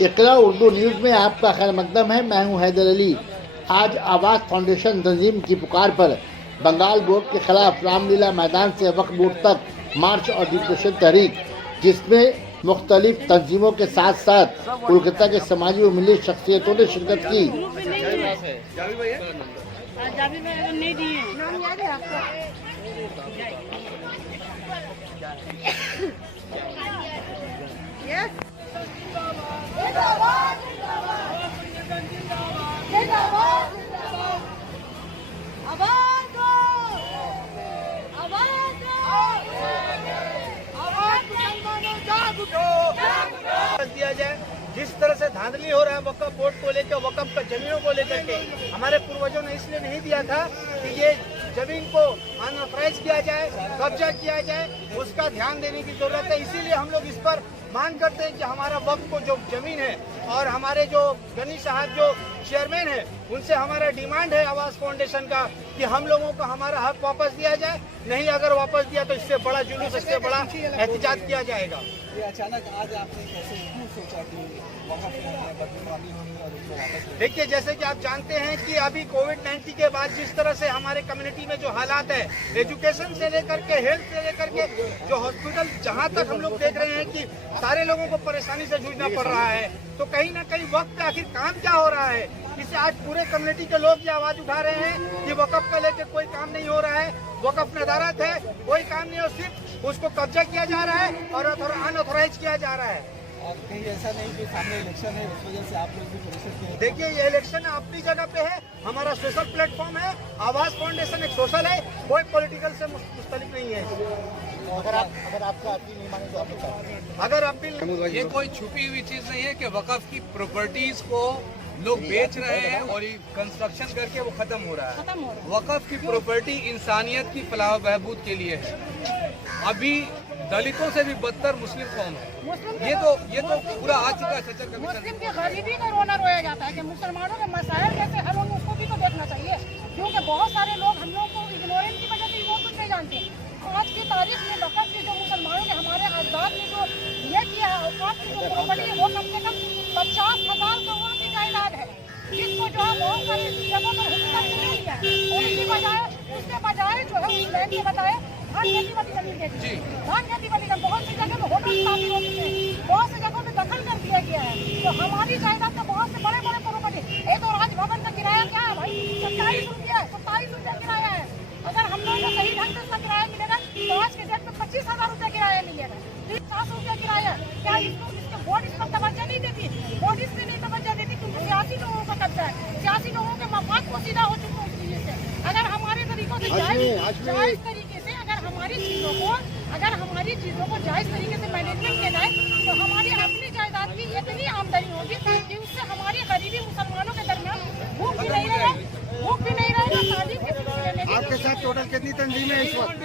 इकरा Urdu news में आपका खैर मकदम है। मैं हूं हैदर अली। आज आवाज़ फाउंडेशन तंजीम की पुकार पर बंगाल बोर्ड के खिलाफ रामलीला मैदान से वक्फ बोर्ड तक मार्च और डिप्रेशन तहरीक, जिसमें मुख्तलिफ तंजीमों के साथ साथ कोलकाता के समाजी व मिली शख्सियतों ने शिरकत की। दिया जाए। जिस तरह से धांधली हो रहा है वक्फ बोर्ड को लेकर, वक्फ जमीनों को लेकर के, हमारे पूर्वजों ने इसलिए नहीं दिया था कि ये जमीन को अनऑथराइज किया जाए, कब्जा किया जाए, उसका ध्यान देने की जरूरत है। इसीलिए हम लोग इस पर मांग करते हैं कि हमारा वक्फ को जो जमीन है और हमारे जो गनी साहब जो चेयरमैन है, उनसे हमारा डिमांड है आवाज़ फाउंडेशन का कि हम लोगों को हमारा हक वापस दिया जाए। नहीं अगर वापस दिया तो इससे बड़ा जुलूस, इससे बड़ा एहतजाज किया जाएगा। ये अचानक आज आपने कैसे क्यों सोचा कि बदनामी होगी और उसको वापस? देखिए, जैसे कि आप जानते हैं कि अभी कोविड-19 के बाद जिस तरह से हमारे कम्युनिटी में जो हालात है, एजुकेशन से लेकर के हेल्थ से लेकर के जो हॉस्पिटल, जहां तक हम लोग देख रहे हैं कि सारे लोगों को परेशानी से जूझना पड़ रहा है, तो कहीं ना कहीं वक्त पे आखिर काम क्या हो रहा है, इससे आज पूरे कम्युनिटी के लोग ये आवाज उठा रहे हैं कि वक्फ का लेकर कोई काम नहीं हो रहा है, वक्फ नदारत है, कोई काम नहीं हो, सिर्फ उसको कब्जा किया जा रहा है और अनऑथराइज किया जा रहा है। और कहीं ऐसा नहीं कि सामने इलेक्शन है, उस वजह से आप लोग भी प्रेशर किए? देखिए, ये इलेक्शन अपनी जगह पे है, हमारा सोशल प्लेटफॉर्म है, आवाज़ फाउंडेशन एक सोशल है, कोई पॉलिटिकल से मुस्तलिफ नहीं है। अगर आपका अपील नहीं माने तो आप बताएं। अगर अपील, ये कोई छुपी हुई चीज नहीं है कि वक़्फ़ की प्रॉपर्टीज को लोग बेच रहे हैं और ये कंस्ट्रक्शन करके वो खत्म हो रहा है। वक़्फ़ की प्रॉपर्टी इंसानियत की फलाह बहबूद के लिए है। अभी दलितों से भी बदतर मुस्लिम कौम है। ये तो पूरा आ चुका है। मुस्लिम की गरीबी का रोना रोया जाता है कि मुसलमानों के मसाइल कैसे हल होंगे, उसको भी तो देखना चाहिए, क्योंकि बहुत सारे लोग हम लोग को इग्नोरेंस की वजह से वो कुछ नहीं जानते। आज की तारीख में वक़्फ़ की जो मुसलमानों ने हमारे आज़ाद में जो ये किया है, वक़्फ़ की जो प्रॉपर्टी है वो कम से कम 50,000 करोड़ की जायदाद है, जिसको जो है बहुत सारी जगहों पर हुकूमत ने नहीं दिया है। उसके बजाय जो है उस लैंड के बजाय धान खेती वाली जमीन दे दी। धान खेती वाली जमीन बहुत सी जगह में होटल स्थापित हो चुके हैं, बहुत सी जगहों में दखल कर दिया गया है। तो हमारी जायदाद का बहुत से बड़े बड़े प्रॉपर्टी, एक तो राजभवन का किराया क्या है भाई, 27 रुपया है, 27 रुपया किराया है। अगर हम लोगों को सही ढंग से उसका किराया मिलेगा तो आज के डेट में 25,000 रुपया किराया मिलेगा, 400 रुपया किराया। क्या इसको बोर्ड इस पर तवज्जो नहीं देती? बोर्ड इसलिए नहीं तवज्जो देती क्योंकि सियासी लोगों का कब्जा है, सियासी लोगों के मफाद को सीधा हो चुका है उस चीज से। अगर हमारे तरीकों से जायज तरीके से अगर हमारी चीजों को जायज तरीके से मैनेजमेंट किया जाए तो हमारी अपनी जायदाद की इतनी आमदनी होगी कि उससे हमारी गरीबी मुसलमानों के दरमियान भूख भी नहीं रहेगा, शादी के सिलसिले में। आपके साथ टोटल कितनी तंजीमें इस वक्त?